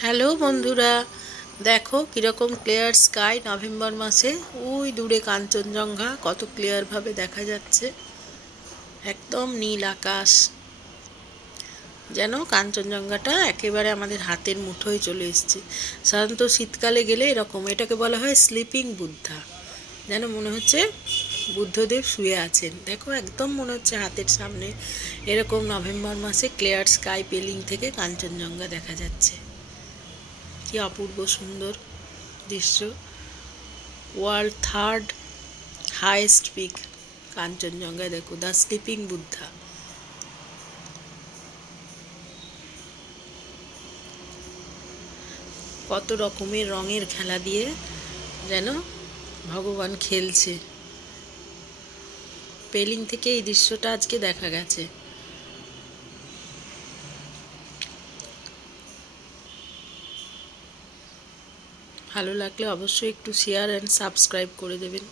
Hello বন্ধুরা, দেখো কীরকম ক্লিয়ার স্কাই নভেম্বর মাসে। ওই দূরে কাঞ্চনজঙ্ঘা কত ক্লিয়ারভাবে দেখা যাচ্ছে, একদম নীল আকাশ। যেন কাঞ্চনজঙ্ঘাটা একেবারে আমাদের হাতের মুঠোয় চলে এসছে। সাধারণত শীতকালে গেলে এরকম, এটাকে বলা হয় স্লিপিং বুদ্ধা। যেন মনে হচ্ছে বুদ্ধদেব শুয়ে আছেন। দেখো একদম মনে হচ্ছে হাতের সামনে এরকম নভেম্বর মাসে ক্লিয়ার স্কাই পেলিং থেকে কাঞ্চনজঙ্ঘা দেখা যাচ্ছে। কি অপূর্ব সুন্দর দৃশ্য। World third highest peak Kanchenjunga. দেখো দ্য স্লিপিং বুদ্ধা। কত রকমের রঙের খেলা দিয়ে যেন ভগবান খেলছে। পেলিং থেকে এই দৃশ্যটা আজকে দেখা গেছে। ভালো লাগলে অবশ্যই একটু শেয়ার অ্যান্ড সাবস্ক্রাইব করে দেবেন।